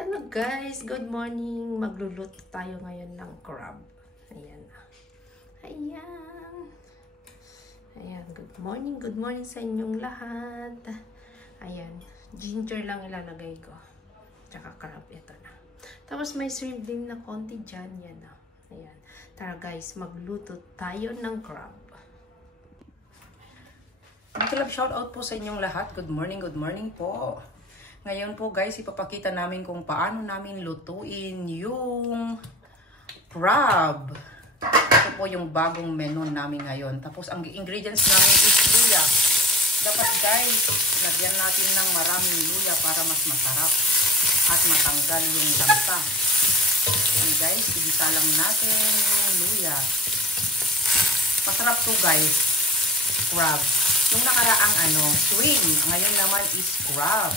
Hello guys, good morning. Magluluto tayo ngayon ng crab. Ayan. Ayan. Ayan, good morning sa inyong lahat. Ayan, ginger lang ilalagay ko. Tsaka crab, ito na. Tapos may shrimp din na konti dyan. Yan na. Ayan. Tara guys, magluto tayo ng crab. Shout out po sa inyong lahat. Good morning po. Ngayon po guys, ipapakita namin kung paano namin lutuin yung crab. Ito po yung bagong menu namin ngayon. Tapos ang ingredients namin is luya. Dapat guys, lagyan natin ng maraming luya para mas masarap at matanggal yung lasa. And guys, igisa lang natin yung luya. Masarap to guys, crab. Yung nakaraang shrimp. Ngayon naman is crab.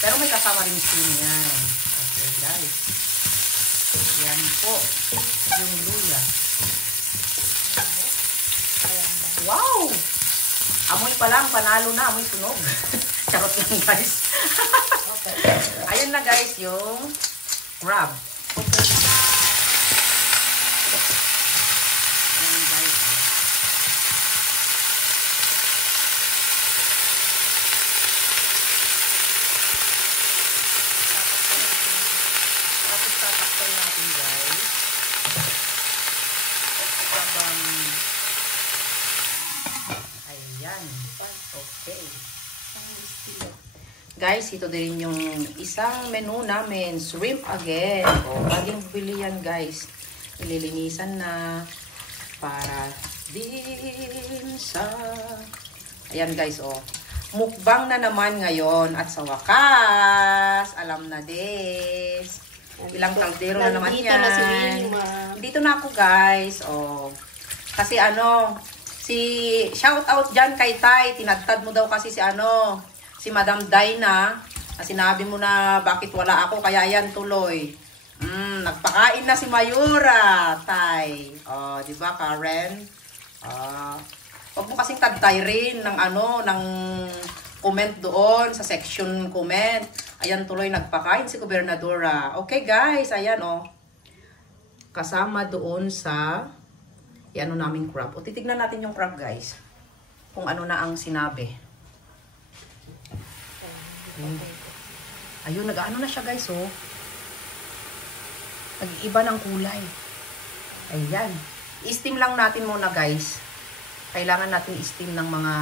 Pero may kasama rin shrimp yan. Okay guys. Yan po. Yung luya. Wow! Amoy pa lang, panalo na. Amoy sunog. Charot lang guys. Ayan na guys yung crab. Okay. Guys, ito din yung isang menu namin. Shrimp again. O, baging bili yan guys. Ililinisan na para din sa... Ayan guys, o. Mukbang na naman ngayon. At sa wakas, alam na des. Ilang kaldero na naman yan. Dito na ako guys. O. Kasi shout out dyan kay Tay. Tinadtad mo daw kasi si Madam Dina. Sinabi mo na bakit wala ako. Kaya yan tuloy. Nagpakain na si Mayura, Tay. O, diba Karen? Huwag mo kasing tadtay rin ng comment doon sa section comment. Ayan tuloy nagpakain si Gobernadora. Okay guys, ayan kasama doon sa namin crab. O titignan natin yung crab guys. Kung ano na ang sinabi. Ayun, nag-ano na siya guys Nag-iiba ng kulay. Ayan. I-steam lang natin muna guys. Kailangan natin i-steam ng mga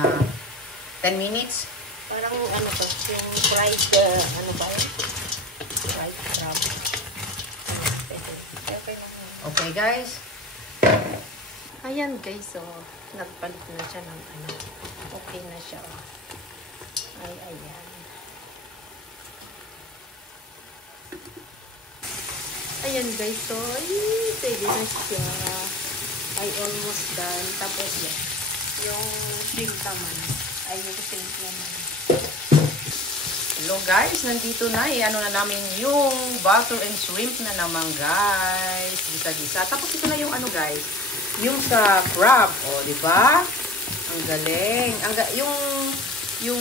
10 minutes. Parang yung fried, fried crab. Okay guys. Ayan guys, nagpalit na siya ng okay na siya. Ayan. Ayan guys, pwede na siya. Ay, almost done. Tapos yung shrimp naman. Yung shrimp naman. Hello guys, nandito na na namin yung butter and shrimp na naman guys. Gisa-gisa. Tapos ito na yung guys. Yung sa crab, di ba? Ang galing. Yung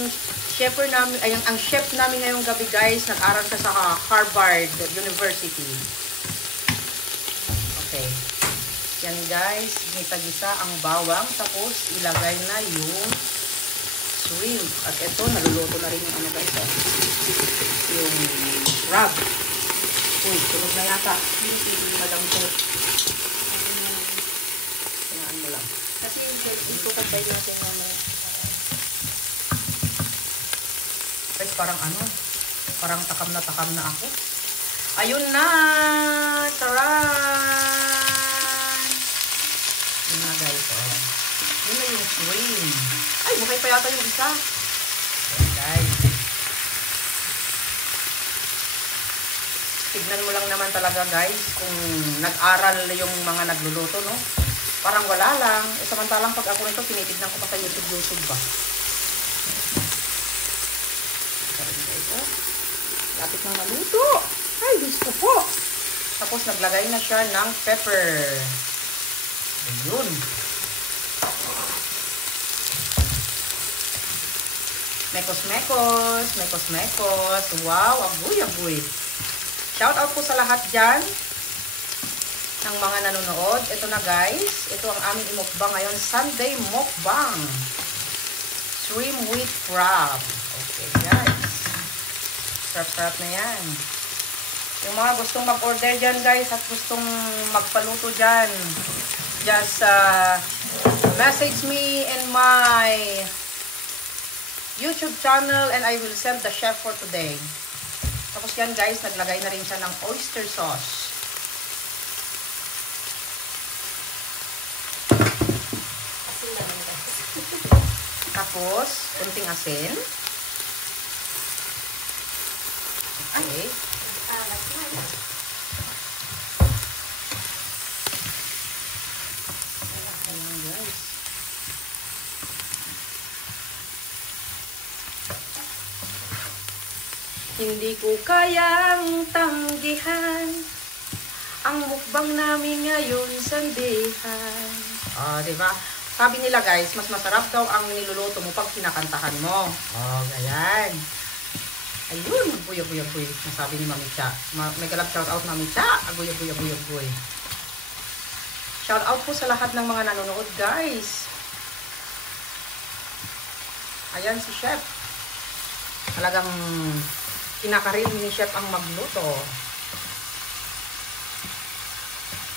chef namin, ang chef namin ngayong gabi guys, nag-aral siya sa Harvard University. Okay. Yan guys, gisa-gisa ang bawang, tapos ilagay na yung shrimp. At ito, naluluto na rin yung guys, yung crab. Uy, tulog na yata. Madam ko. Kasi ito katay natin guys, parang takam na ako. Ayun na! Taran! Yun na guys, yun na yung shrimp. Ay, bukay pa yata yung isa. Ayan guys. Tignan mo lang naman talaga guys kung nag-aral yung mga nagluluto, no? Parang wala lang. Samantalang pag ako nito, tinitignan ko pa sa YouTube ba. Lapit ng maluto. Ay, gusto po. Tapos naglagay na siya ng pepper. Ayun. Mekos-mekos. Wow, agoy. Shout out po sa lahat dyan ng mga nanonood. Ito na guys. Ito ang aming imukbang ngayon. Sunday mukbang. Shrimp with crab. Okay guys. Sarap-sarap na yan. Yung mga gustong mag-order dyan guys at gustong magpaluto dyan, just message me in my YouTube channel and I will send the chef for today. Tapos yan guys, naglagay na rin siya ng oyster sauce. Asin naman guys. Tapos, kunting asin. Okay. Alat na yan. Ayan guys. Hindi ko kayang tanggihan ang mukbang namin ngayon, sandehan. Diba? Sabi nila guys, mas masarap daw ang niluluto mo pag kinakantahan mo. Ganyan. Ayun, agoy. Nasabi ni Mami Cha. May galap shout out Mami Cha. Agoy. Shout out po sa lahat ng mga nanonood guys. Ayan si Chef. Talagang kinakarin ni Chef ang magluto.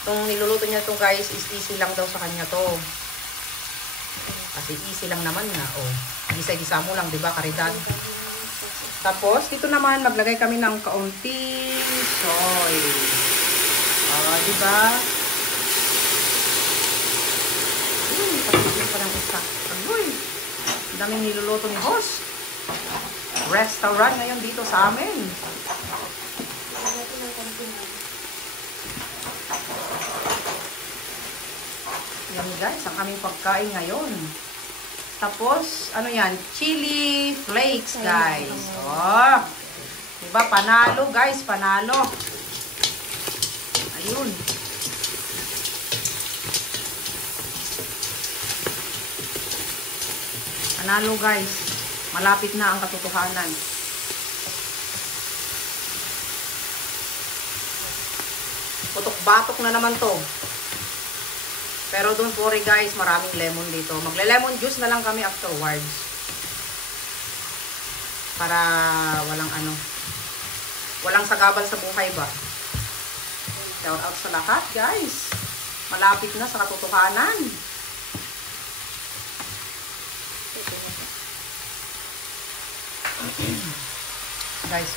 Itong niluluto niya to guys is easy lang daw sa kanya to. Kasi easy lang naman nga. Gisa-gisa mo lang, diba? Karidad. Tapos, dito naman maglagay kami ng kaunting soy. Diba? Tapos pa ng isa. Agoy! Ang daming niluluto ni Host. Restaurant ngayon dito sa amin. Yan guys, ang aming pagkain ngayon. Tapos, ano yan? Chili flakes guys. Diba? Panalo guys, panalo. Ayun. Panalo guys. Malapit na ang katotohanan. Putok-batok na naman to. Pero don't worry guys, maraming lemon dito. Magle-lemon juice na lang kami afterwards. Para walang sagabal sa buhay ba. Shout out sa lahat guys. Malapit na sa katotohanan. Guys,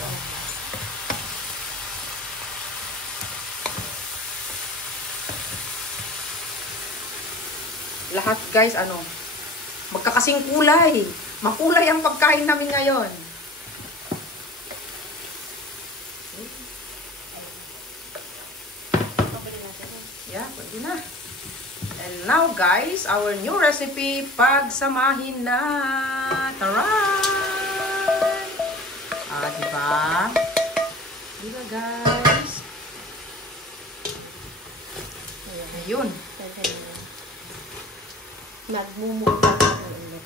lahat guys, magkakasing kulay. Makulay ang pagkain namin ngayon. Yeah, pwede na. And now guys, our new recipe, pagsamahin na. Taray! Diba? Diba guys? Ayun. Nagmumukbang ako ulit.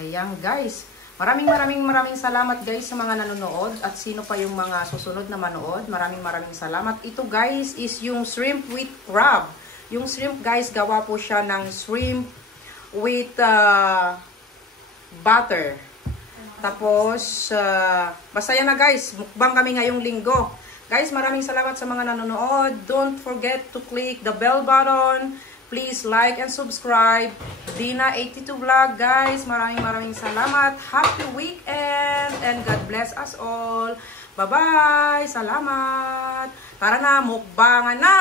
Ayan guys. Maraming salamat guys sa mga nanonood at sino pa yung mga susunod na manood. Maraming salamat. Ito guys is yung shrimp with crab. Yung shrimp guys, gawa po siya ng shrimp with butter. Tapos, basta yan na guys. Mukbang kami ngayong linggo. Guys, maraming salamat sa mga nanonood. Don't forget to click the bell button. Please like and subscribe. Dina82 Vlog guys. Maraming salamat. Happy weekend and God bless us all. Bye-bye. Salamat. Tara na, mukbangan na!